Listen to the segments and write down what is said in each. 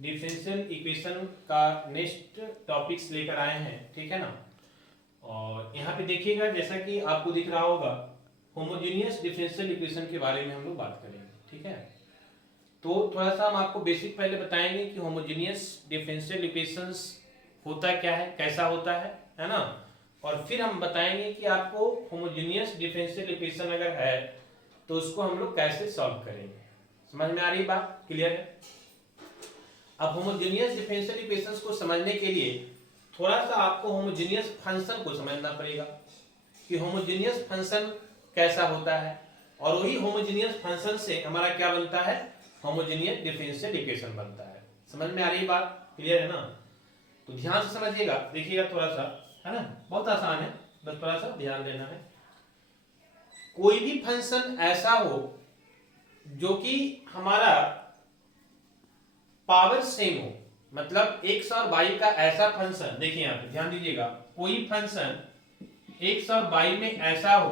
Differential equation का next topics लेकर आए हैं, ठीक है ना। और यहाँ पे देखिएगा, जैसा कि आपको दिख रहा होगा, होमोजेनियस डिफरेंशियल इक्वेशन के बारे में हम लोग बात करेंगे, ठीक है। तो थोड़ा सा हम आपको बेसिक पहले बताएंगे कि होमोजेनियस डिफरेंशियल इक्वेशंस होता क्या है, कैसा होता है ना। और फिर हम बताएंगे कि आपको होमोजेनियस डिफरेंशियल इक्वेशन अगर है तो उसको हम लोग कैसे सॉल्व करेंगे। समझ में आ रही बात, क्लियर है। अब होमोजेनियस डिफरेंशियल इक्वेशंस को समझने के लिए थोड़ा सा आपको होमोजेनियस फंक्शन को समझना पड़ेगा कि होमोजेनियस फंक्शन कैसा होता है, और वही होमोजेनियस फंक्शन से हमारा क्या बनता है, होमोजेनियस डिफरेंशियल इक्वेशन बनता है। समझ में आ रही बात, क्लियर है ना। तो ध्यान से समझिएगा, देखिएगा थोड़ा सा, है ना, बहुत आसान है, बस थोड़ा सा ध्यान देना है। कोई भी फंक्शन ऐसा हो जो कि हमारा पावर सेम हो, मतलब x और y का ऐसा फंक्शन, देखिए यहां पे ध्यान दीजिएगा, कोई फंक्शन x और y में ऐसा हो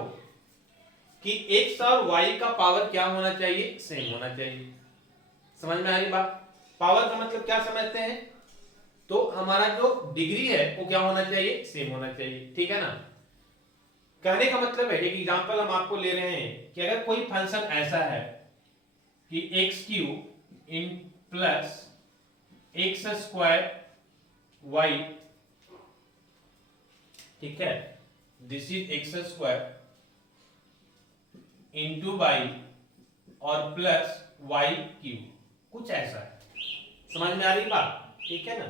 कि x और y का पावर क्या होना चाहिए, सेम होना चाहिए। समझ में आ रही बात। पावर का मतलब क्या समझते हैं, तो हमारा जो डिग्री है वो क्या होना चाहिए, सेम होना चाहिए, ठीक है ना। कहने का मतलब है, एक एग्जांपल हम आपको ले रहे हैं कि अगर कोई फंक्शन ऐसा है कि x q in plus x square y, ठीक है, this is x square into y और प्लस वाई क्यू, कुछ ऐसा है। समझ में आ रही बात, ठीक है ना।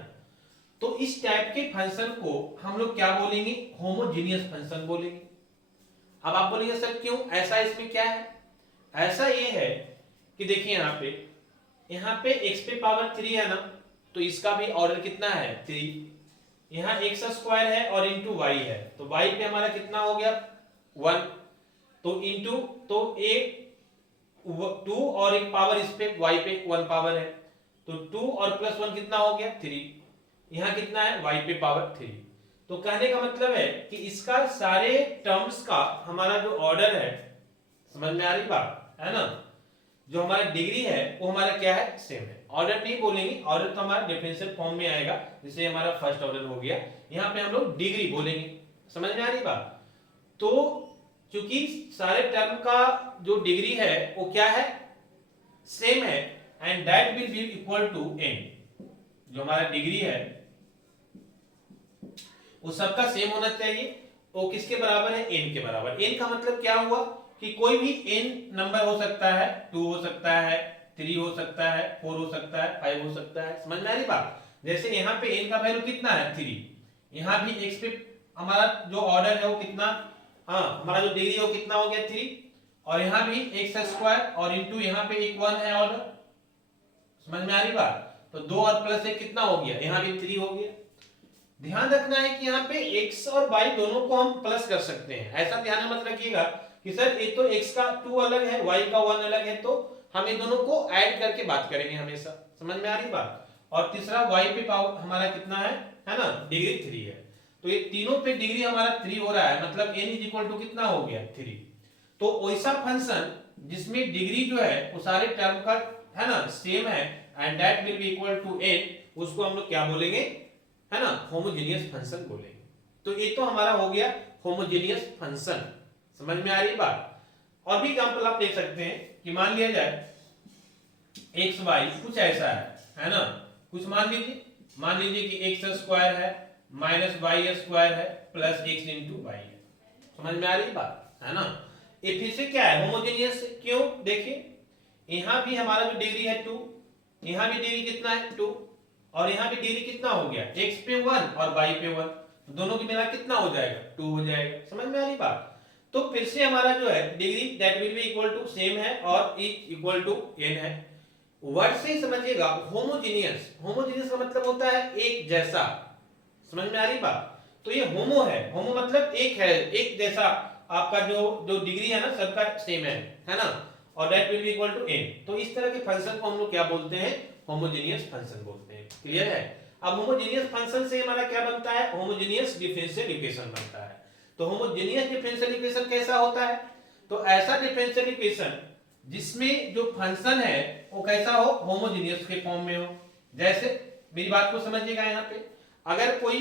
तो इस टाइप के फंक्शन को हम लोग क्या बोलेंगे, होमोजेनियस फंक्शन बोलेंगे। अब आप बोलेंगे सर क्यों ऐसा, इसमें क्या है। ऐसा ये है कि देखिए यहाँ पे x पे पावर 3 है ना, तो इसका भी ऑर्डर कितना है, 3। यहाँ एक्स स्क्वायर है और इंटू वाई है, तो y पे हमारा कितना हो गया, 1। तो इंटू, तो एक 2 और एक पावर इस पे y पे 1 पावर है, तो 2 और प्लस 1 कितना हो गया, 3। यहाँ कितना है, y पे पावर 3। तो कहने का मतलब है कि इसका सारे टर्म्स का हमारा जो ऑर्डर है, समझ में आ रही बात, है ना, जो हमारा डिग्री है वो हमारा क्या है, सेम है। ऑर्डर नहीं बोलेंगे, ऑर्डर तो हमारा डिफरेंशियल फॉर्म में आएगा, जैसे हमारा फर्स्ट ऑर्डर हो गया, यहाँ पे हम लोग डिग्री बोलेंगे। समझ में आ रही बात। तो चूंकि सारे टर्म का जो डिग्री है वो क्या है, सेम है, and that will be equal to n, जो हमारा डिग्री है वो सबका सेम होना चाहिए। वो किसके बराबर है, n के बराबर। n का मतलब क्या हुआ कि कोई भी n नंबर हो सकता है, 2 हो सकता है, 3 हो सकता है, 4 हो सकता है, 5 हो सकता है। समझ में आ रही बात। जैसे यहाँ पे n का वैल्यू कितना है, 3। यहाँ भी x पे हमारा जो ऑर्डर है वो कितना, हाँ, हमारा जो डिग्री है वो कितना हो गया, 3। और यहाँ भी एक्स स्क्वायर और इंटू यहाँ पे एक 1 है ऑर्डर। समझ में आ रही बात। तो 2 और प्लस 1 कितना हो गया, यहाँ भी 3 हो गया। ध्यान रखना है कि यहाँ पे x और y दोनों को हम प्लस कर सकते हैं। ऐसा ध्यान में मत रखिएगा कि सर एक तो x का 2 अलग है, y का 1 अलग है, तो हम इन दोनों को ऐड करके बात करेंगे हमेशा। समझ में आ रही बात। और तीसरा y पे पावर हमारा कितना है ना, डिग्री 3 है, तो ये तीनों पे डिग्री हमारा 3 हो रहा है, मतलब n इज इक्वल टू कितना हो गया, 3। तो वैसा फंक्शन जिसमें डिग्री जो है वो सारे टर्म का है ना सेम है, and that will be equal to n, उसको हम लोग क्या बोलेंगे, है ना, होमोजेनियस फंक्शन बोलेंगे। तो ये तो हमारा हो गया होमोजेनियस फंक्शन। समझ में आ रही बात। और भी एग्जांपल आप देख सकते हैं कि मान लिया जाए एक्स वाई कुछ ऐसा है ना, कुछ मान लीजिए कि एक्स स्क्वायर है माइनस वाई स्क्वायर है प्लस एक्स इंटू वाई है। समझ में आ रही बात, है ना। ये फिर से क्या है, होमोजेनियस। क्यों, देखिए यहाँ भी हमारा जो डिग्री है 2, यहाँ भी डिग्री कितना है, 2, और यहाँ भी डिग्री कितना हो गया, x पे 1 और y पे 1, तो दोनों की मिला कितना हो जाएगा, 2 हो जाएगा। समझ में आ रही बात। तो फिर से हमारा जो है degree that will be equal to same है और इक्वल टू n है। वर्ड से ही समझिएगा, होमोजेनियस, होमोजेनियस का मतलब होता है एक जैसा। समझ में आ रही बात। तो ये होमो है, होमो मतलब एक है, एक जैसा, आपका जो जो डिग्री है ना सबका सेम है ना, और that will be equal to n। तो इस तरह के फंक्शन को हम लोग क्या बोलते हैं, होमोजेनियस फंक्शन बोलते हैं। क्लियर है। अब होमोजेनियस फंक्शन से हमारा क्या बनता है, होमोजेनियस डिफरेंशियल इक्वेशन बनता है। तो होमोजेनियस डिफरेंशियल इक्वेशन कैसा होता है, तो ऐसा डिफरेंशियल इक्वेशन जिसमें जो फंक्शन है वो कैसा हो, होमोजेनियस के फॉर्म में हो। जैसे मेरी बात को समझिएगा, यहाँ पे अगर कोई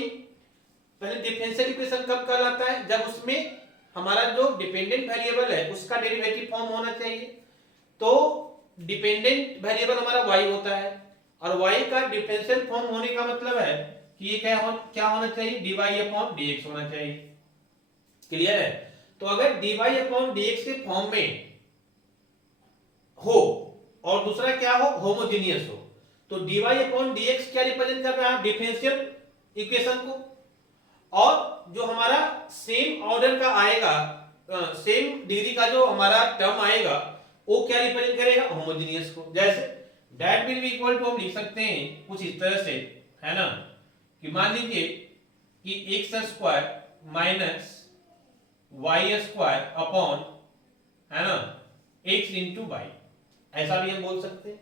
पहले डिफरेंशियल इक्वेशन कब कहलाता है, जब उसमें हमारा जो डिपेंडेंट वेरिएबल है उसका डेरिवेटिव फॉर्म होना चाहिए। तो डिपेंडेंट वेरिएबल हमारा y होता है और y का डिफरेंशियल फॉर्म होने का मतलब है कि ये क्या होना चाहिए, dy अपॉन dx होना चाहिए। क्लियर है? तो अगर dy अपॉन dx के फॉर्म में हो और दूसरा क्या हो, होमोजेनियस हो, तो dy अपॉन dx क्या रिप्रेजेंट कर रहा है, डिफरेंशियल इक्वेशन को। और जो हमारा सेम ऑर्डर का आएगा, सेम डिग्री का जो हमारा टर्म आएगा वो क्या रिप्रेजेंट करेगा, होमोजेनियस को। जैसे that will be equal to हम लिख सकते हैं कुछ इस तरह से, है ना, कि मान लीजिए कि x square minus y square upon, है ना, x इंटू वाई, ऐसा भी हम बोल सकते हैं।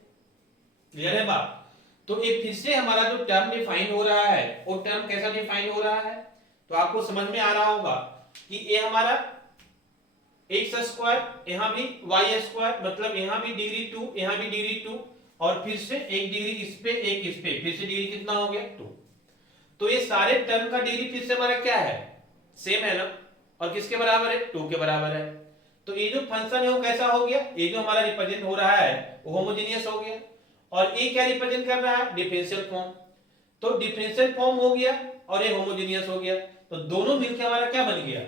क्लियर है बात? तो ये फिर से हमारा जो टर्म डिफाइन हो रहा है वो टर्म कैसा डिफाइन हो रहा है, तो आपको समझ में आ रहा होगा कि ये हमारा एक्स स्क्वायर, यहाँ भी वाई स्क्वायर, मतलब यहाँ भी डिग्री 2, यहाँ भी डिग्री 2, और फिर से एक डिग्री इस पे एक इस पे, फिर से डिग्री कितना हो गया, 2। तो ये सारे टर्म का डिग्री फिर से हमारा क्या है, सेम है ना, और किसके बराबर है, 2 के बराबर है। तो ये जो फंक्शन है वो कैसा हो गया, ये जो हमारा रिप्रेजेंट हो रहा है वो होमोजेनियस हो गया। और ये क्या रिप्रेजेंट कर रहा है, डिफरेंशियल फॉर्म। तो डिफरेंशियल फॉर्म हो गया और ये होमोजेनियस हो गया, तो दोनों मिलकर हमारा क्या बन गया,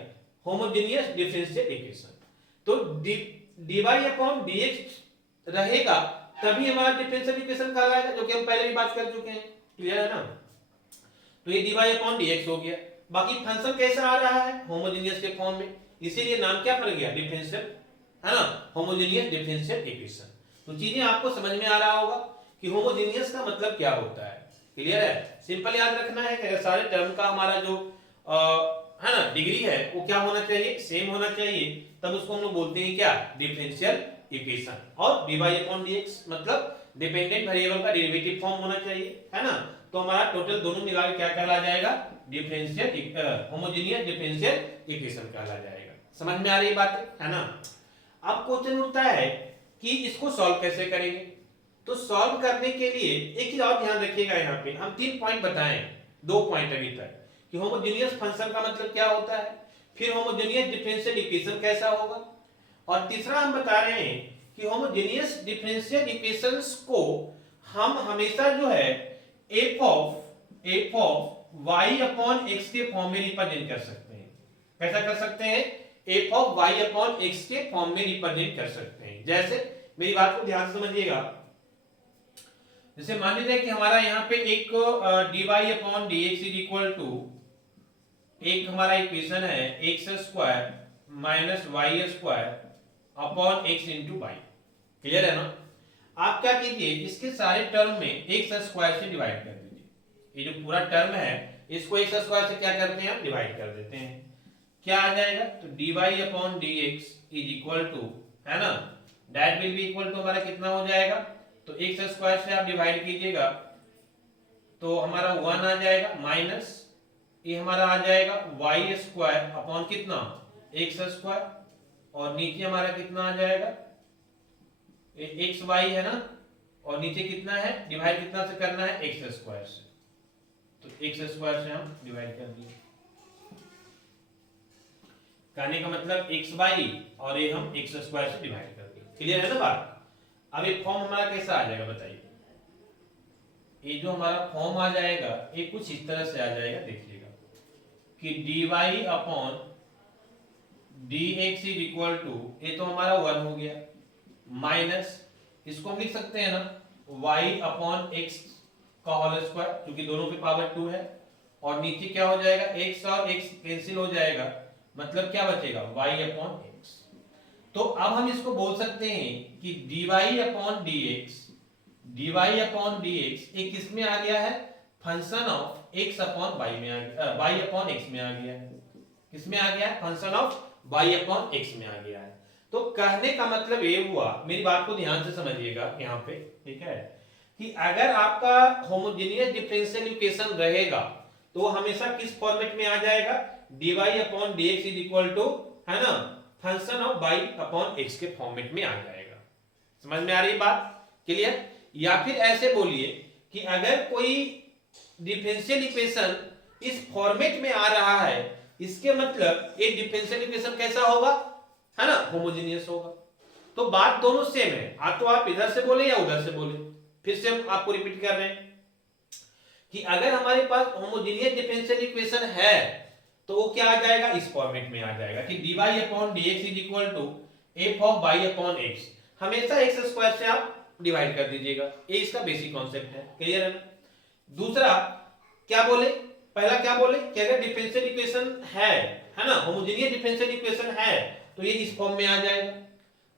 होमोजेनियस डिफरेंशियल इक्वेशन। तो dy अपॉन dx रहेगा तभी हमारा डिफरेंशियल इक्वेशन कहलाएगा, जो कि हम पहले भी बात कर चुके हैं। क्लियर है ना? तो ये dy अपॉन dx हो गया। बाकी फंक्शन कैसा आ रहा है, होमोजेनियस के फॉर्म में, इसीलिए नाम क्या पड़ गया, डिफरेंशियल, है ना, होमोजेनियस डिफरेंशियल इक्वेशन। तो चीजें आपको समझ में आ रहा होगा कि होमोजेनियस का मतलब क्या होता है। क्लियर है? सिंपल याद रखना है कि सारे टर्म का हमारा जो है ना डिग्री है वो क्या होना चाहिए, सेम होना चाहिए, तब उसको हम लोग बोलते हैं क्या, डिफरेंशियल इक्वेशन। और dy अपॉन dx मतलब डिपेंडेंट वेरिएबल का डेरिवेटिव फॉर्म होना चाहिए, है ना। तो हमारा टोटल दोनों मिलाकर क्या कहला जाएगा, डिफरेंशियल होमोजेनियस डिफरेंशियल इक्वेशन कहला जाएगा। समझ में आ रही बात है ना? अब क्वेश्चन उठता है कि इसको सॉल्व कैसे करेंगे। तो सॉल्व करने के लिए एक चीज और ध्यान रखिएगा, यहाँ पे हम 3 पॉइंट बताएं, 2 पॉइंट अभी तक, कि होमोजेनियस फंक्शन का मतलब क्या होता है, फिर होमोजेनियस डिफरेंशियल इक्वेशन कैसा होगा, और तीसरा हम बता रहे हैं कि होमोजेनियस डिफरेंशियल इक्वेशंस को हम हमेशा जो है f of y upon x के फॉर्म में रिप्रेजेंट कर सकते हैं। कैसा कर सकते हैं, f of y upon x के फॉर्म में रिप्रेजेंट कर सकते हैं। जैसे मेरी बात को ध्यान से समझिएगा, जैसे मान लीजिए कि हमारा यहाँ पे एक dy upon dx is equal to, एक हमारा इक्वेशन है x square minus y square upon x into y. Clear है ना? आप क्या कीजिए, इसके सारे टर्म में एक्स स्क्वायर से डिवाइड कर दीजिए। ये जो पूरा टर्म है इसको एक्स स्क्वायर से क्या करते हैं, डिवाइड कर देते हैं। क्या आ जाएगा, तो dy upon dx is equal to, है ना, that will be equal to हमारा कितना हो जाएगा, तो एक्स स्क्वायर से आप डिवाइड कीजिएगा तो हमारा 1 आ जाएगा, माइनस ये हमारा आ जाएगा वाई स्क्वायर अपॉन कितना, एक्स स्क्वायर, और नीचे हमारा कितना आ जाएगा, एक्स वाई है ना, और नीचे कितना है, डिवाइड कितना से करना है, एक्स स्क्वायर से, तो एक्स स्क्वायर से हम डिवाइड कर दिए। कहने का मतलब एक्स वाई और ये हम एक्स स्क्वायर से डिवाइड कर दिए। क्लियर है ना बात? अब ये फॉर्म हमारा कैसा आ जाएगा बताइए, ये जो हमारा फॉर्म आ जाएगा ये कुछ इस तरह से आ जाएगा, देखिएगा कि dy upon dx is equal to, ये तो हमारा 1 हो गया, माइनस इसको हम लिख सकते हैं ना y अपॉन x का होल स्क्वायर, क्योंकि दोनों की पावर 2 है, और नीचे क्या हो जाएगा, x और x कैंसिल हो जाएगा, मतलब क्या बचेगा, y अपॉन x। तो अब हम इसको बोल सकते हैं कि dy upon dx, dy upon dx एक किसमें आ गया है, function of x upon y में आ गया, y अपॉन x में आ गया है। किसमें आ गया है, function of y upon x में आ गया है। तो कहने का मतलब ये हुआ, मेरी बात को ध्यान से समझिएगा यहाँ पे, ठीक है, कि अगर आपका होमोजेनियस डिफरेंशियल इक्वेशन रहेगा तो हमेशा किस फॉर्मेट में आ जाएगा, dy upon dx is equal to, है ना, function of y upon x के फॉर्मेट में आ जाएगा। समझ में आ रही बात? क्लियर? या फिर ऐसे बोलिए कि अगर कोई डिफरेंशियल इक्वेशन इस फॉर्मेट में आ रहा है, इसके मतलब एक डिफरेंशियल इक्वेशन कैसा होगा, है ना, होमोजेनियस होगा। तो बात दोनों सेम है, तो आप इधर से बोले या उधर से बोले। फिर से हम आपको रिपीट कर रहे हैं कि अगर हमारे पास होमोजेनियस डिफरेंशियल इक्वेशन है तो वो क्या आ जाएगा, इस फॉर्मेट में आ जाएगा कि dy upon dx is equal to f of y upon x। हमेशा x स्क्वायर से आप डिवाइड कर दीजिएगा, ये इसका बेसिक कॉन्सेप्ट है। क्लियर है ना। दूसरा क्या बोले, पहला क्या बोले कि अगर डिफरेंशियल इक्वेशन है ना, होमोजेनियस डिफरेंशियल इक्वेशन है तो ये इस फॉर्म में आ जाएगा।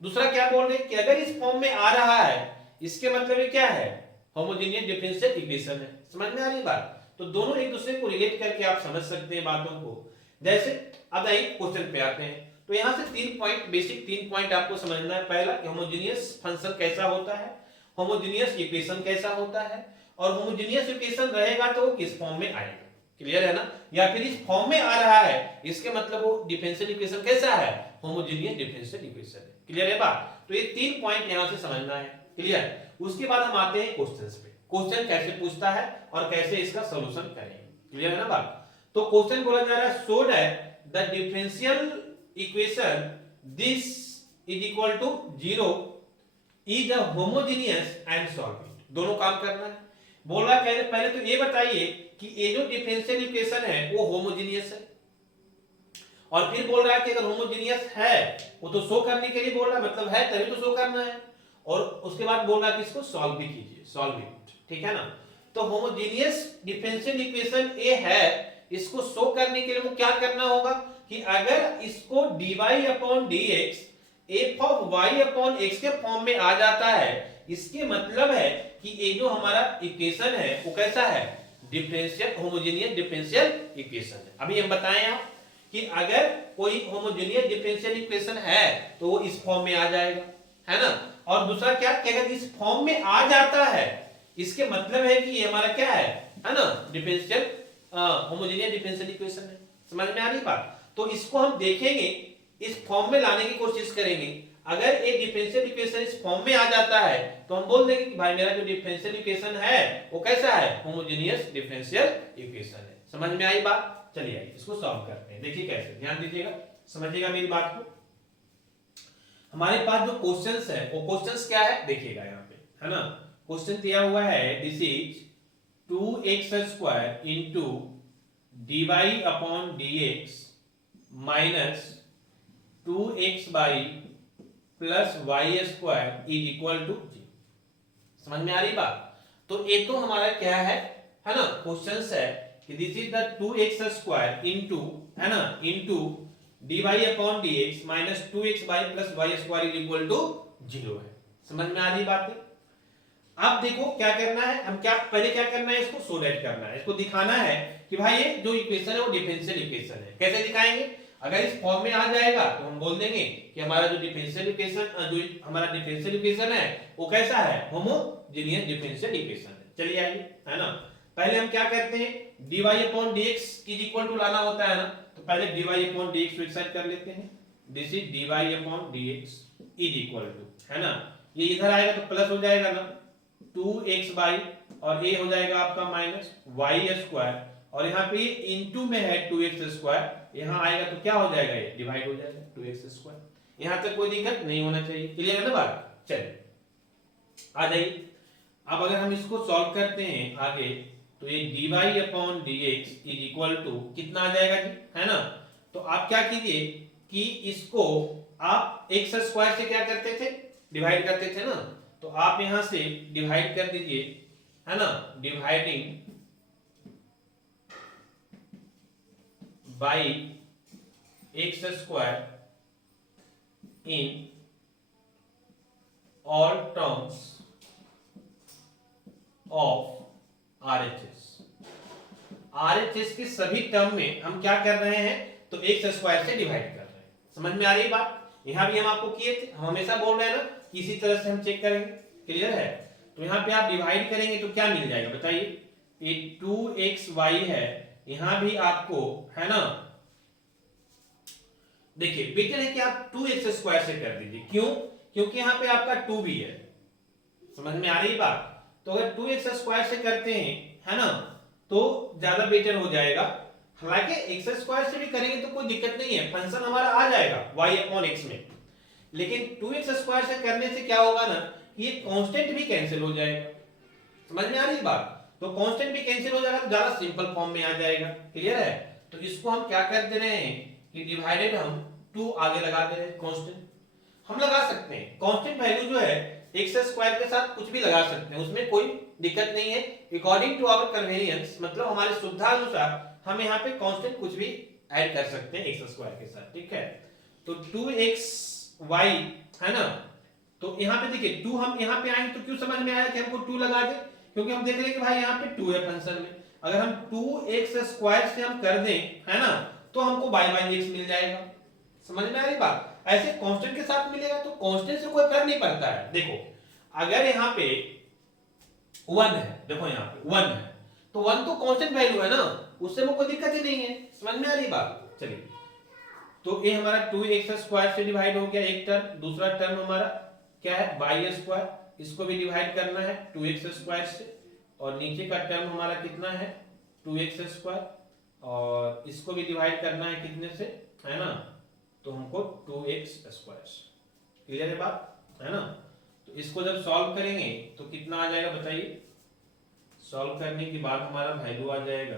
दूसरा क्या बोल रहे कि अगर इस फॉर्म में आ रहा है इसके मतलब ये क्या है, होमोजेनियस डिफरेंशियल इक्वेशन है। समझ में आ रही बात। तो दोनों एक दूसरे को रिलेट करके आप समझ सकते हैं बातों को। जैसे अब आइए क्वेश्चन पे आते हैं। तो यहां से 3 पॉइंट, बेसिक 3 पॉइंट आपको समझना है। पहला कि होमोजेनियस फंक्शन कैसा होता है, होमोजेनियस इक्वेशन कैसा होता है, और होमोजेनियस इक्वेशन रहेगा तो वो किस फॉर्म में आएगा। क्लियर है ना। या फिर इस फॉर्म में आ रहा है इसके मतलब वो डिफरेंशियल इक्वेशन कैसा है, होमोजेनियस डिफरेंशियल इक्वेशन है। क्लियर है बात। तो ये 3 पॉइंट यहां से समझना है। क्लियर। उसके बाद हम आते हैं क्वेश्चंस पे, क्वेश्चन कैसे पूछता है और कैसे इसका सॉल्यूशन करेंगे। क्लियर है ना बात। तो क्वेश्चन बोला जा रहा है show that the differential equation this is equal to 0 is a homogeneous and solve it. दोनों काम करना है। बोल रहा है पहले तो ये बताइए कि ये जो डिफरेंशियल इक्वेशन है वो होमोजेनियस है, और फिर बोल रहा है कि अगर होमोजेनियस है वो तो शो करने के लिए बोल रहा है, मतलब है तभी तो शो करना है। और उसके बाद बोल रहा है कि इसको सॉल्व भी कीजिए, सॉल्व इट। ठीक है ना। तो होमोजेनियस डिफरेंशियल इक्वेशन ए है, इसको शो करने के लिए वो क्या करना होगा कि अगर इसको dy upon dx F of y upon x के फॉर्म में आ जाता है, इसके मतलब है कि ये जो हमारा इक्वेशन है वो कैसा है, डिफरेंशियल, होमोजेनियस डिफरेंशियल इक्वेशन है। अभी हम बताएं आप कि अगर कोई होमोजेनियस डिफरेंशियल इक्वेशन है तो वो इस फॉर्म में आ जाएगा, है ना। और दूसरा क्या कि अगर इस फॉर्म में आ जाता है इसके मतलब है कि ये हमारा क्या है ना, डिफरेंशियल होमोजेनियस डिफरेंशियल इक्वेशन है। समझ में आ रही बात। तो इसको हम देखेंगे, इस फॉर्म में लाने की कोशिश करेंगे। अगर एक डिफरेंशियल इक्वेशन इस फॉर्म में आ जाता है तो हम बोल देंगे कि भाई मेरा जो डिफरेंशियल इक्वेशन है वो कैसा है, होमोजेनियस डिफरेंशियल इक्वेशन है। समझ में आई बात। चलिए आइए इसको सॉल्व करते हैं। देखिए कैसे, ध्यान दीजिएगा, समझिएगा मेरी बात को। हमारे पास जो क्वेश्चंस है वो क्वेश्चंस क्या है देखिएगा यहाँ पे, है ना। क्वेश्चन दिया हुआ है this is 2x² into dy upon dx minus 2x plus y² is equal to 0। समझ में आ रही बात। तो ये तो हमारा क्या है ना, क्वेश्चंस है कि this is the 2x² into, है ना, into dy upon dx minus 2x plus y² is equal to 0 है। समझ में आ रही बात है। अब देखो क्या करना है, हम क्या पहले क्या करना है, इसको सोल्व करना है, इसको दिखाना है कि भाई ये जो इक्वेशन है वो डिफरेंशियल इक्वेशन है। कैसे दिखाएंगे, अगर इस फॉर्म में आ जाएगा तो हम बोल देंगे कि हमारा जो डिफरेंशियल इक्वेशन, जो हमारा डिफरेंशियल इक्वेशन है वो कैसा है, होमोजेनियस डिफरेंशियल इक्वेशन है। चलिए आइए, है ना। पहले हम क्या करते हैं, dy upon dx is equal to लाना होता है ना, तो पहले dy अपॉन dx को एक्साइट कर लेते हैं। This is dy upon dx is equal to, है ना, ये इधर आएगा तो प्लस हो जाएगा ना 2x और a हो जाएगा आपका माइनस y², और यहाँ पे इनटू में है 2x², यहाँ आएगा तो क्या हो जाएगा, ये डिवाइड हो जाएगा 2x²। यहाँ तक कोई दिक्कत नहीं होना चाहिए। क्लियर है ना बात। चलिए आ जाइए। अब अगर हम इसको सॉल्व करते हैं आगे तो ये dy upon dx is equal to कितना आ जाएगा जी, है ना। तो आप क्या कीजिए कि इसको आप x² से क्या करते थे, डिवाइड करते थे ना, तो आप यहां से डिवाइड कर दीजिए, है ना, dividing by x² in all terms of RHS। RHS के सभी टर्म में हम क्या कर रहे हैं, तो x² से डिवाइड कर रहे हैं। समझ में आ रही बात। यहां भी हम आपको किए थे, हम हमेशा बोल रहे हैं ना इसी तरह से हम चेक करेंगे। क्लियर है। तो यहाँ पे आप डिवाइड करेंगे तो क्या मिल जाएगा बताइए, ये 2xy है, यहां भी आपको, है ना, देखिए बेटर है कि आप 2x² से कर दीजिए। क्यों, क्योंकि यहाँ पे आपका 2 भी है। समझ में आ रही बात। तो अगर 2x स्क्वायर से करते हैं, है ना, तो ज्यादा बेटर हो जाएगा। हालांकि x स्क्वायर से भी करेंगे तो कोई दिक्कत नहीं है, फंक्शन हमारा आ जाएगा y अपॉन x में। लेकिन 2x स्क्वायर से करने से क्या होगा ना, ये कांस्टेंट भी कैंसिल हो जाएगा। समझ में आ रही बात? तो कांस्टेंट भी कैंसिल हो जाएगा तो ज्यादा सिंपल फॉर्म में आ जाएगा। क्लियर है? तो इसको हम क्या कर दे रहे हैं कि डिवाइडेड हम 2 आगे लगा दे रहे हैं। कांस्टेंट हम लगा सकते हैं, कांस्टेंट वैल्यू जो है एक्स स्क्वायर के साथ कुछ भी लगा सकते हैं, उसमें कोई दिक्कत नहीं है। अकॉर्डिंग टू आवर कन्वीनियंस, मतलब हमारे सुविधा अनुसार हम यहाँ पे कांस्टेंट कुछ भी ऐड कर सकते हैं एक्स स्क्वायर के साथ। ठीक है, तो 2xy है ना, तो यहाँ पे देखिए 2 हम यहाँ पे आएंगे तो क्यों समझ में आया कि हमको 2 लगा दे, क्योंकि हम देख रहे हैं कि भाई यहाँ पे 2 है फंक्शन में। अगर हम 2x स्क्वायर से हम कर दें, है ना, तो हमको y बाई x मिल जाएगा। समझ में आ रही बात? ऐसे कांस्टेंट के साथ मिलेगा तो कांस्टेंट से कोई फर्क नहीं पड़ता है। देखो अगर यहाँ पे 1 है, देखो यहाँ पे 1 है, तो 1 तो कांस्टेंट वैल्यू है ना, उससे वो कोई दिक्कत ही नहीं है। समझ में आ रही बात? चलिए, तो ये हमारा 2x स्क्वायर से डिवाइड हो गया एक टर्म, दूसरा टर्म हमारा क्या है y स्क्वायर, इसको भी डिवाइड करना है 2x स्क्वायर से, और नीचे का टर्म हमारा कितना है 2x स्क्वायर, और इसको भी डिवाइड करना है कितने से, है ना, तो हमको 2x स्क्वायर। क्लियर है बात? है ना, तो इसको जब सॉल्व करेंगे तो कितना आ जाएगा बताइए? सॉल्व करने के बाद हमारा वैल्यू आ जाएगा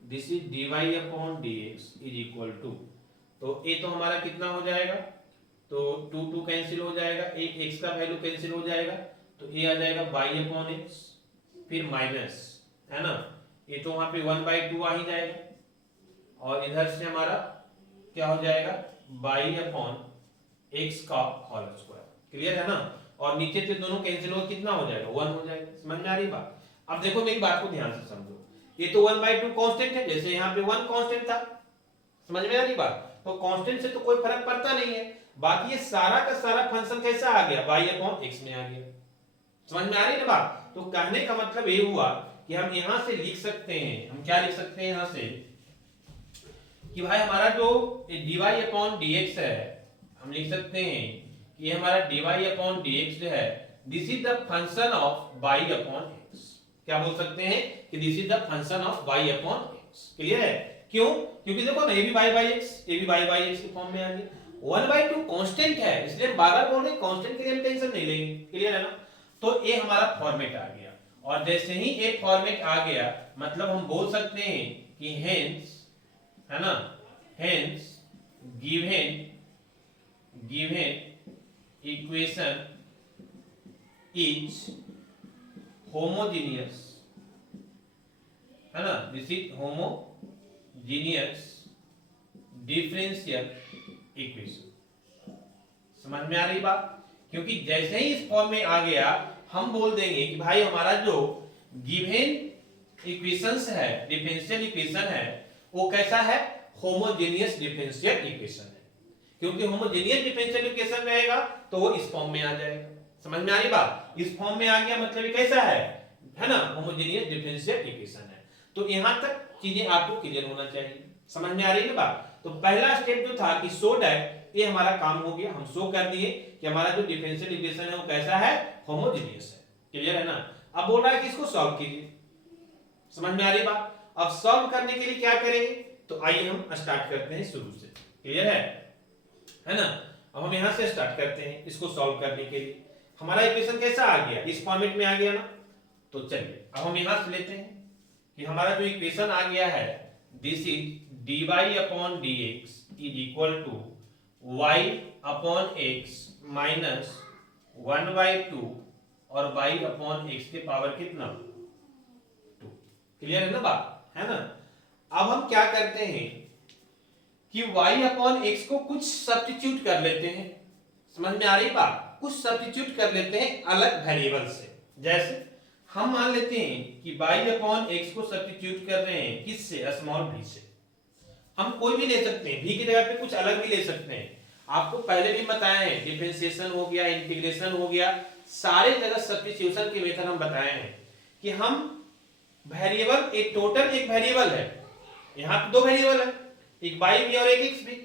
this is dy upon dx is equal to, तो ये तो हमारा कितना हो जाएगा, तो 2 कैंसिल हो जाएगा, एक x का वैल्यू कैंसिल हो जाएगा, तो ये आ जाएगा y अपॉन x, फिर माइनस, है ना, ये तो वहां पे 1/2 आ ही जाएगा, और इधर से हमारा क्या हो जाएगा y अपॉन x का होल स्क्वायर। क्लियर है ना, और नीचे से दोनों कैंसिल हो कितना हो जाएगा 1 हो जाएगा। समझ में आ रही बात? अब देखो मेरी बात को ध्यान से समझो, ये तो 1/2 कांस्टेंट है, जैसे यहाँ पे 1 कांस्टेंट था। समझ में आ रही बात? तो कांस्टेंट से तो कोई फर्क पड़ता नहीं है, बाकी ये सारा का सारा फंक्शन कैसा आ गया y अपॉन x में आ गया। समझ में आ रही है बात? तो कहने का मतलब ये हुआ कि हम यहां से लिख सकते हैं, हम क्या लिख सकते हैं यहां से कि भाई हमारा जो dy अपॉन dx है, हम लिख सकते हैं कि हमारा dy अपॉन dx जो है this is the function of y upon x। क्या बोल सकते हैं कि this is the function of y upon x। Clear है? क्यों? क्योंकि देखो ना ये भी y बाई x, ये भी y बाई x के फॉर्म में आ गया। 1/2 कांस्टेंट है, इसलिए हम बार-बार बोल रहे हैं कांस्टेंट के लिए हम टेंशन नहीं लेंगे। क्लियर है ना? तो ये हमारा फॉर्मेट आ गया, और जैसे ही ये फॉर्मेट आ गया मतलब हम बोल सकते हैं कि हेंस, है ना, hence given equation is homogeneous, है ना, this is homogeneous differential equation. समझ में आ रही बात? क्योंकि जैसे ही इस फॉर्म में आ गया हम बोल देंगे कि भाई हमारा जो गिवन इक्वेशंस है, डिफरेंशियल इक्वेशन है, वो कैसा है, होमोजेनियस डिफरेंशियल इक्वेशन है। क्योंकि होमोजेनियस डिफरेंशियल इक्वेशन रहेगा तो वो इस फॉर्म में आ जाएगा। समझ में आ रही बात? इस फॉर्म में आ गया मतलब ये कैसा है ना, होमोजेनियस डिफरेंशियल इक्वेशन है। तो यहां तक चीजें आपको क्लियर होना चाहिए। समझ में आ रही है बात? तो पहला स्टेप जो था कि शो दैट, ये हमारा काम हो गया, हम शो कर दिए कि हमारा जो डिफरेंशियल इक्वेशन है वो कैसा है, होमोजेनियस है। क्लियर है ना? अब बोल रहा है कि इसको सॉल्व कीजिए। समझ में आ रही बात? अब सॉल्व करने के लिए क्या करेंगे, तो आइए हम स्टार्ट करते हैं शुरू से। क्लियर है ना? अब हम यहां से स्टार्ट करते हैं इसको सॉल्व करने के लिए। हमारा इक्वेशन कैसा आ गया, इस फॉर्मेट में आ गया ना। तो चलिए अब हम यहां से लेते हैं कि हमारा जो इक्वेशन आ गया है this is dy upon dx is equal to y upon x minus 1/2 और y अपॉन x के पावर कितना 2। क्लियर है ना बात? है ना? अब हम क्या करते हैं कि y अपॉन x को कुछ सब्स्टिट्यूट कर लेते हैं। समझ में आ रही बात? कुछ सब्स्टिट्यूट कर लेते हैं अलग वेरिएबल से। जैसे हम मान लेते हैं कि y अपॉन x को सब्स्टिट्यूट कर रहे हैं किससे, स्मॉल v से। हम कोई भी ले सकते हैं, v की जगह पे कुछ अलग भी ले सकते हैं। आपको पहले भी बताया है, डिफरेंशिएशन हो गया, इंटीग्रेशन हो गया, सारे जगह सब्स्टिट्यूशन के मेथड हम बताए हैं कि हम वेरिएबल, एक टोटल एक वेरिएबल है, यहाँ पे 2 वेरिएबल है, एक y भी और एक x भी,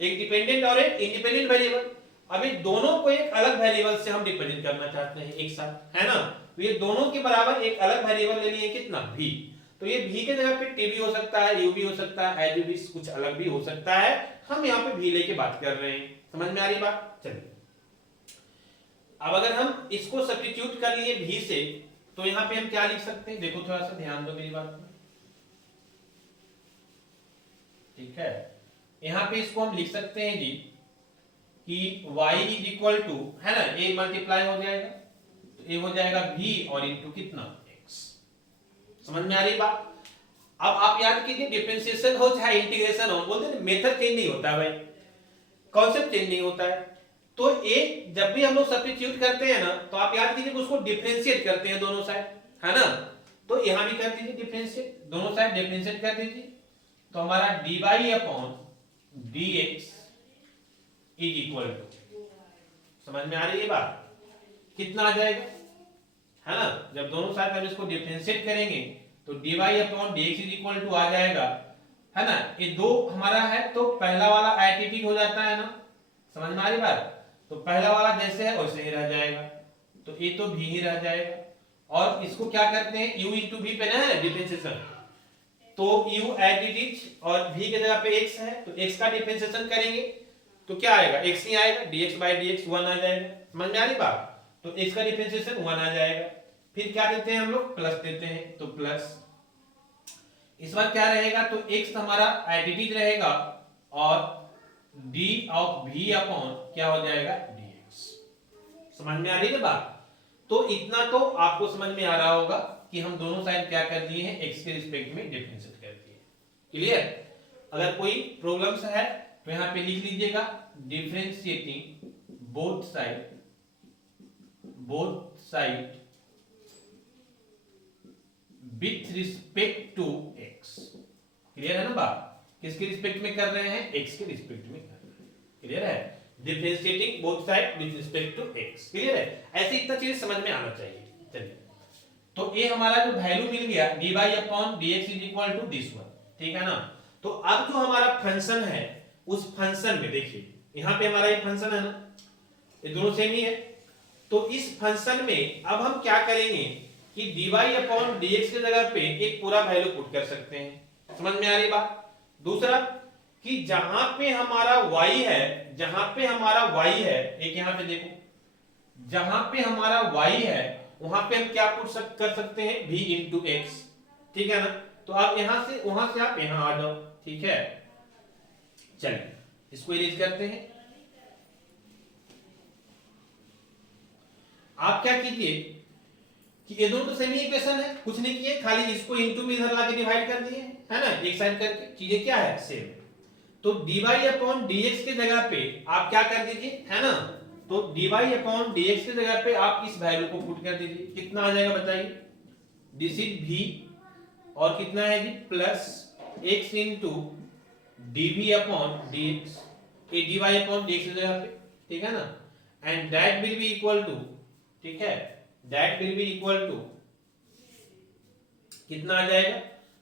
एक डिपेंडेंट और एक इंडिपेंडेंट वेरिएबल। अभी दोनों को एक अलग वेरिएबल से हम रिप्रेजेंट करना चाहते हैं एक साथ, है ना? तो ये दोनों के बराबर एक अलग वेरिएबल लेनी है कितना v। तो ये v के जगह पे t भी हो सकता है, u भी हो सकता है, एज भी कुछ अलग भी हो सकता है। हम यहाँ पे v लेके बात कर रहे हैं। समझ में आ रही बात? चलिए अब अगर हम इसको सब्स्टिट्यूट कर लिए v से तो यहाँ पे हम क्या लिख सकते हैं, देखो थोड़ा सा ध्यान दो मेरी बात में। ठीक है, यहाँ पे इसको हम लिख सकते हैं जी कि y इज इक्वल टू, है ना, a मल्टीप्लाई हो जाएगा तो a हो जाएगा v और इनटू कितना x। समझ में आ रही बात? अब आप याद कीजिए, डिफरेंशिएशन हो चाहे इंटीग्रेशन हो, बोलते हैं मेथड चेंज नहीं होता भाई, कॉन्सेप्ट चेंज नहीं होता है। तो a जब भी हम लोग सब्स्टिट्यूट करते हैं ना, तो आप याद कीजिए उसको डिफरेंशिएट करते हैं दोनों साइड, है ना। तो यहां भी कर दीजिए डिफरेंशिएट, दोनों साइड डिफरेंशिएट कर दीजिए। तो हमारा dy upon dx is equal to, समझ में आ रही है बात, कितना आ जाएगा, है ना। जब दोनों साइड हम इसको डिफरेंशिएट करेंगे तो dy upon dx is equal to आ जाएगा, है ना। ये दो हमारा है तो पहला वाला एटीट्यूड हो जाता है ना, समझ में आ रही बात। तो पहला वाला जैसे है वैसे ही रह जाएगा, तो ये तो भी ही रह जाएगा। और इसको क्या करते हैं, u इंटू v पे ना है डिफरेंशिएशन, तो u एटीट्यूड और v के जगह पे x है तो x का डिफरेंशिएशन करेंगे तो क्या आएगा, x ही आएगा, dx बाई dx 1 आ जाएगा। समझ में आ रही बात? तो x का डिफरेंशिएशन 1 आ जाएगा। फिर क्या देते हैं हम लोग, प्लस देते हैं, तो प्लस इस बार क्या रहेगा, तो x हमारा एटीट्यूड रहेगा और d ऑफ v अपॉन क्या हो जाएगा dx। समझ में आ रही है बात? तो इतना तो आपको समझ में आ रहा होगा कि हम दोनों साइड क्या कर दिए हैं, x के रिस्पेक्ट में डिफरेंशिएट कर दिए। क्लियर? अगर कोई प्रॉब्लम्स है तो यहां पे लिख लीजिएगा, differentiating both side with respect to x। Clear है ना बात? किसके रिस्पेक्ट में कर रहे हैं, x के रिस्पेक्ट में कर रहे हैं। क्लियर है? Differentiating both side with respect to x। Clear है? ऐसे इतना चीज समझ में आना चाहिए। चलिए, तो ये हमारा जो वैल्यू मिल गया dy upon dx is equal to this one, ठीक है ना। तो अब जो हमारा फंक्शन है उस फंक्शन में देखिए, यहां पे हमारा ये फंक्शन है ना, ये दोनों सेम ही है। तो इस फंक्शन में अब हम क्या करेंगे कि dy अपॉन dx की जगह पे एक पूरा वैल्यू पुट कर सकते हैं। समझ में आ रही बात? दूसरा कि जहां पे हमारा y है, जहां पे हमारा y है, एक यहां पे देखो, जहां पे हमारा y है वहां पे हम क्या पुट कर सकते हैं, v इंटू एक्स, ठीक है ना। तो आप यहां से वहां से आप यहां आ जाओ, ठीक है। चलिए इसको इरेज करते हैं। आप क्या कीजिए कि ये दोनों तो सेम ही इक्वेशन है, कुछ नहीं किए, खाली इसको इनटू में इधर लाके डिवाइड कर दिए, है ना, एक साइड करके, चीजें क्या है सेम। तो dy अपॉन dx के जगह पे आप क्या कर दीजिए, है ना, तो dy अपॉन dx के जगह पे आप इस वैल्यू को पुट कर दीजिए, कितना आ जाएगा बताइए, दिस इज v और कितना है जी plus x into dv upon dx, ये dy अपॉन dx की जगह पे, ठीक है ना, and that will be equal to, ठीक है, that will be equal to कितना आ जाएगा,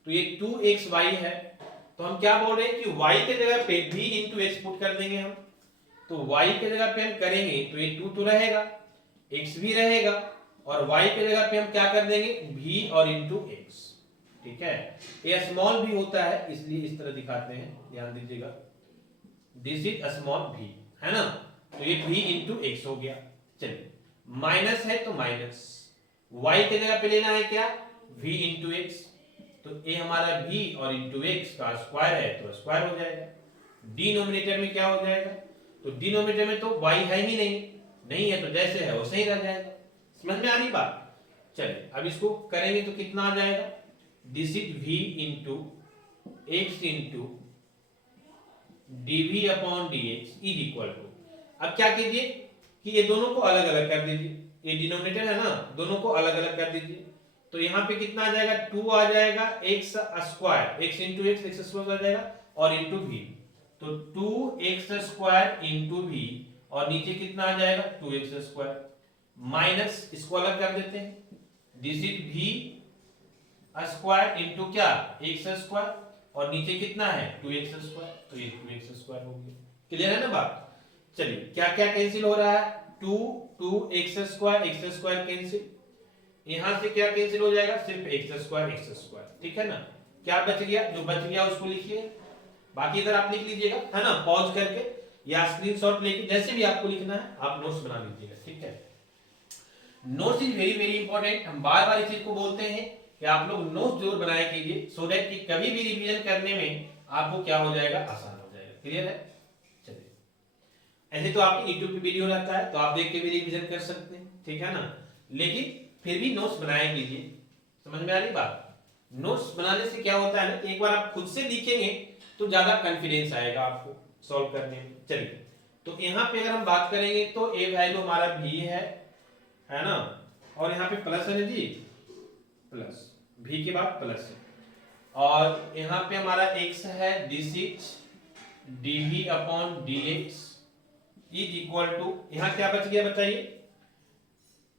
तो ये 2xy है, तो हम क्या बोल रहे हैं कि y के जगह पे v इंटू एक्स पुट कर देंगे हम। तो y के जगह पे हम करेंगे तो ये 2 तो रहेगा, x भी रहेगा, और y के जगह पे हम क्या कर देंगे, v और इंटू एक्स, ठीक है। ये स्मॉल v होता है इसलिए इस तरह दिखाते हैं, ध्यान दीजिएगा, दिस इज स्मॉल v, है ना। तो ये v इंटू एक्स हो गया। चलिए माइनस है तो माइनस, y के जगह पे लेना है क्या, v इंटू एक्स, तो ये हमारा v और इंटू एक्स का स्क्वायर है तो स्क्वायर हो जाएगा। डिनोमिनेटर में क्या हो जाएगा, तो डिनोमिनेटर में तो y है ही नहीं है तो जैसे है वैसे ही रह जाएगा। समझ में आ रही बात? चलिए अब इसको करेंगे तो कितना आ जाएगा, this is v into x into dv upon dx is equal to, अब क्या कीजिए कि ये दोनों को अलग अलग कर दीजिए, ये डिनोमिनेटर है ना, दोनों को अलग अलग कर दीजिए। तो यहाँ पे कितना आ जाएगा, 2 आ जाएगा x square, x into X square आ जाएगा और इंटू v, तो 2x स्क्वायर इंटू v और नीचे कितना आ जाएगा 2x स्क्वायर, माइनस इसको अलग कर देते हैं, this is v square into क्या x स्क्वायर और नीचे कितना है 2x स्क्वायर, तो ये 2x स्क्वायर हो गया। क्लियर है ना बात? चलिए क्या क्या कैंसिल हो रहा है, 2 2 x स्क्वायर कैंसिल, यहां से क्या कैंसिल हो जाएगा, सिर्फ x², ठीक है ना। क्या बच गया, जो बच गया उसको लिखिए, बाकी इधर आप लिख लीजिएगा, है ना, पॉज करके या स्क्रीनशॉट लेके, जैसे भी आपको लिखना है आप नोट्स बना लीजिएगा, ठीक है। Notes is very very important. हम बार बार इस चीज को बोलते हैं कि आप लोग नोट्स जरूर बनाया कीजिए, सो दैट कि कभी भी रिवीजन करने में आपको क्या हो जाएगा, आसान हो जाएगा। क्लियर है? चलिए, ऐसे तो आपकी यूट्यूब पे वीडियो रहता है तो आप देख के भी रिवीजन कर सकते हैं, ठीक है ना, लेकिन फिर भी नोट्स बनाया कीजिए। समझ में आ रही बात? नोट्स बनाने से क्या होता है ना, एक बार आप खुद से लिखेंगे तो ज्यादा कॉन्फिडेंस आएगा आपको सॉल्व करने में। चलिए, तो यहाँ पे अगर हम बात करेंगे तो ए वैल्यू हमारा भी है ना, और यहाँ पे प्लस है ना जी, प्लस भी के बाद प्लस है, और यहाँ पे हमारा x है, this is dv upon dx is equal to, यहाँ क्या बच गया बताइए,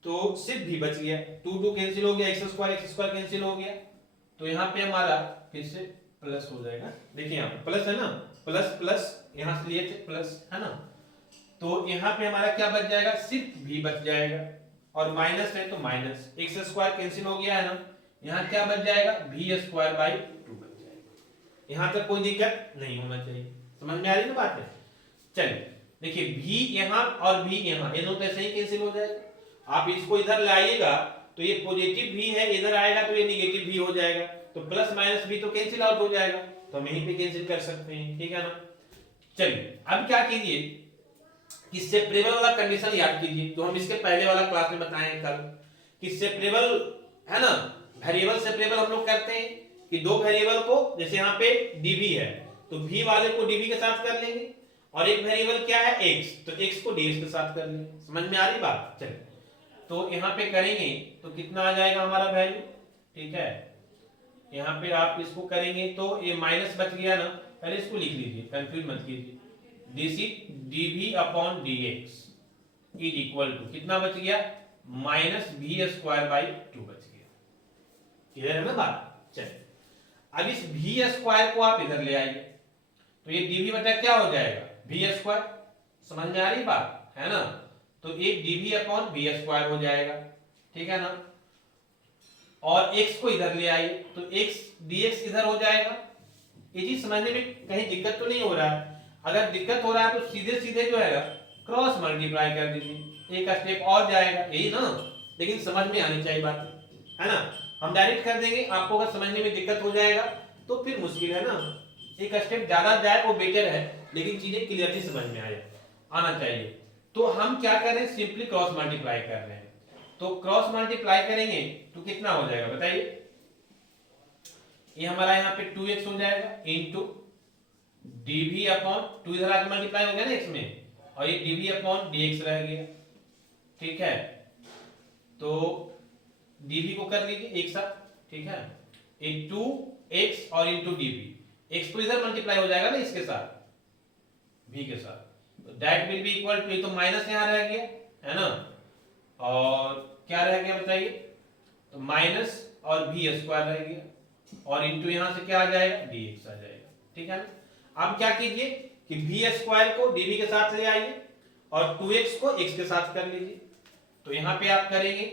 तो सिर्फ भी बच गया, 2 कैंसिल हो गया, x² कैंसिल हो गया, तो यहाँ पे हमारा फिर से प्लस हो जाएगा। देखिए यहाँ पे प्लस है ना, प्लस प्लस यहाँ से लिए थे प्लस, है ना, तो यहाँ पे हमारा क्या बच जाएगा, सिर्फ भी बच जाएगा, और माइनस है तो माइनस, x² कैंसिल हो गया है ना, यहाँ क्या बच जाएगा, v² बाई 2 बच जाएगा। यहाँ तक कोई दिक्कत नहीं होना चाहिए। समझ में आ रही ना बात है? चलिए देखिए, v यहाँ और v यहाँ, ये दोनों ऐसे ही कैंसिल हो जाएगा। आप इसको इधर लाइएगा तो ये पॉजिटिव भी है, इधर आएगा तो ये निगेटिव भी हो जाएगा, तो प्लस माइनस भी तो कैंसिल आउट हो जाएगा, तो हम यहीं पे कैंसिल कर सकते हैं, ठीक है ना। चलिए अब क्या कीजिए कि सेपरेबल वाला कंडीशन याद कीजिए, तो हम इसके पहले वाला क्लास में बताए कल कि सेपरेबल है ना, वेरिएबल सेपरेबल हम लोग करते हैं कि दो वेरिएबल को, जैसे यहाँ पे dv है तो v वाले को dv के साथ कर लेंगे, और एक वेरिएबल क्या है x, तो x को dx के साथ कर लेंगे। समझ में आ रही बात? चलिए, तो यहाँ पे करेंगे तो कितना आ जाएगा हमारा वैल्यू, ठीक है, यहाँ पे आप इसको करेंगे तो ये माइनस बच गया ना, पहले इसको लिख लीजिए, कंफ्यूज मत कीजिए, this is dv upon dx is equal to कितना बच गया, माइनस v² बाई 2 बच गया। क्लियर है ना बात? चलिए, अब इस v² को आप इधर ले आइए, तो ये dv बटा क्या हो जाएगा, v²। समझ में आ रही बात है ना, तो एक dv अपॉन v² हो जाएगा, ठीक है ना, और x को इधर ले आइए तो x dx इधर हो जाएगा। ये चीज समझने में कहीं दिक्कत तो नहीं हो रहा है? अगर दिक्कत हो रहा है तो सीधे सीधे जो है क्रॉस मल्टीप्लाई कर दीजिए, एक स्टेप और जाएगा, यही ना, लेकिन समझ में आनी चाहिए बात, है ना। हम डायरेक्ट कर देंगे, आपको अगर समझने में दिक्कत हो जाएगा तो फिर मुश्किल है ना, एक स्टेप ज्यादा जाए वो बेटर है, लेकिन चीजें क्लियरली समझ में आना चाहिए। तो हम क्या कर रहे हैं, सिंपली क्रॉस मल्टीप्लाई कर रहे हैं, तो क्रॉस मल्टीप्लाई करेंगे तो कितना हो जाएगा बताइए, ये हमारा यहाँ पे 2x हो जाएगा इनटू dv अपॉन 2 इधर आके मल्टीप्लाई हो गया ना x में, और ये dv अपॉन dx रह गया, ठीक है, तो dv को कर लीजिए एक साथ, ठीक है, इनटू x और इनटू dv, x तो इधर मल्टीप्लाई हो जाएगा ना इसके साथ, v के साथ, तो that will be equal to, ये तो माइनस यहाँ रह गया है ना, और क्या रह गया बताइए, तो माइनस और v² रह गया, और इनटू यहां से क्या आ जाएगा, dx आ जाएगा, ठीक है ना। अब क्या कीजिए कि v² को dv के साथ ले आइए और 2x को x के साथ कर लीजिए, तो यहां पे आप करेंगे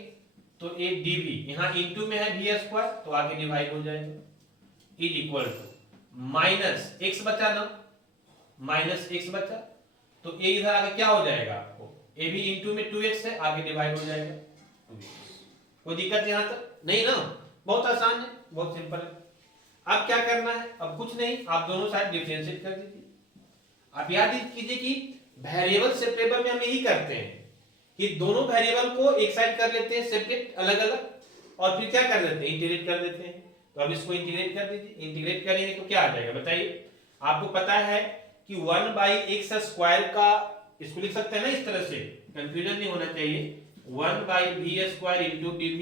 तो एक dv यहां इनटू में है v² तो आगे डिवाइड हो जाएगा, is equal to minus x बचा ना, माइनस x बचा, तो a इधर आगे क्या हो जाएगा आपको, a भी इनटू में 2x है, आगे डिवाइड हो जाएगा 2x। कोई दिक्कत यहां तक नहीं ना, बहुत आसान है, बहुत सिंपल है। अब क्या करना है, अब कुछ नहीं, आप दोनों साइड डिफरेंशिएट कर दीजिए। आप याद कीजिए कि वेरिएबल सेपरेबल में हम यही करते हैं कि दोनों वेरिएबल को एक साइड कर लेते हैं सेपरेट अलग अलग, और फिर क्या कर देते हैं, इंटीग्रेट कर देते हैं। तो अब इसको इंटीग्रेट कर दीजिए, इंटीग्रेट करेंगे तो क्या आ जाएगा बताइए, आपको पता है कि 1/x² का, इसको लिख सकते हैं ना इस तरह से, कंफ्यूजन नहीं होना चाहिए, 1/v² into dv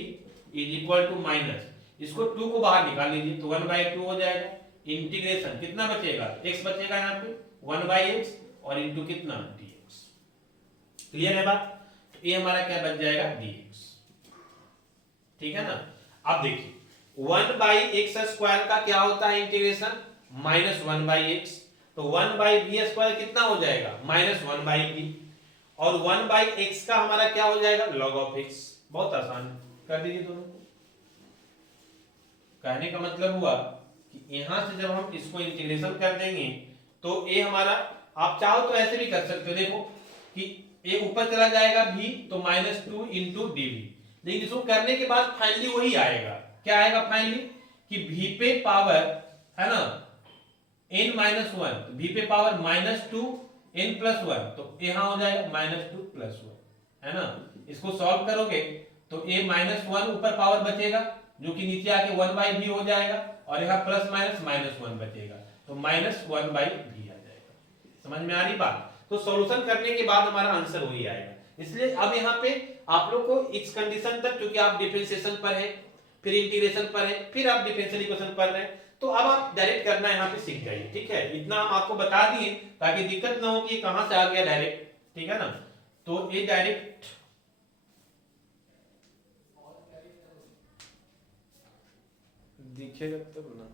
is equal to minus, इसको 2 को बाहर निकाल लीजिए तो 1/2 हो जाएगा, इंटीग्रेशन कितना बचेगा, x बचेगा यहाँ पे 1/x और इंटू कितना dx। क्लियर है बात? तो ये हमारा क्या बच जाएगा, dx, ठीक है ना। अब देखिए 1/x² का क्या होता है इंटीग्रेशन, माइनस 1/x, तो 1/v² कितना हो जाएगा, माइनस 1/v, और 1/x का हमारा क्या हो जाएगा, log of x। बहुत आसान है, कर दीजिए दोनों को। कहने का मतलब हुआ कि यहां से जब हम इसको इंटीग्रेशन कर देंगे तो ए हमारा, आप चाहो तो ऐसे भी कर सकते हो, देखो कि ए ऊपर चला जाएगा भी तो -2 इंटू डी वी, लेकिन इसको करने के बाद फाइनली वही आएगा। क्या आएगा फाइनली कि v पे पावर है ना n-1, तो v पे पावर -2 n+1, तो यहां हो जाएगा -2 + 1, है ना। इसको सॉल्व करोगे तो a -1 ऊपर पावर बचेगा जो कि नीचे आके 1/v हो जाएगा, और यहाँ प्लस माइनस -1 बचेगा, तो -1/v आ जाएगा। समझ में आ रही बात। तो सॉल्यूशन करने के बाद हमारा आंसर वही आएगा। इसलिए अब यहाँ पे आप लोग को इस कंडीशन तक, क्योंकि आप डिफरेंशिएशन पर है, फिर इंटीग्रेशन पर है, फिर आप डिफरेंशियल इक्वेशन पढ़ रहे हैं, तो अब आप डायरेक्ट करना यहाँ पे सीख जाइए। ठीक है, इतना हम आपको बता दिए ताकि दिक्कत ना हो कि कहां से आ गया डायरेक्ट। ठीक है ना, तो ये डायरेक्ट दिखेगा तब ना।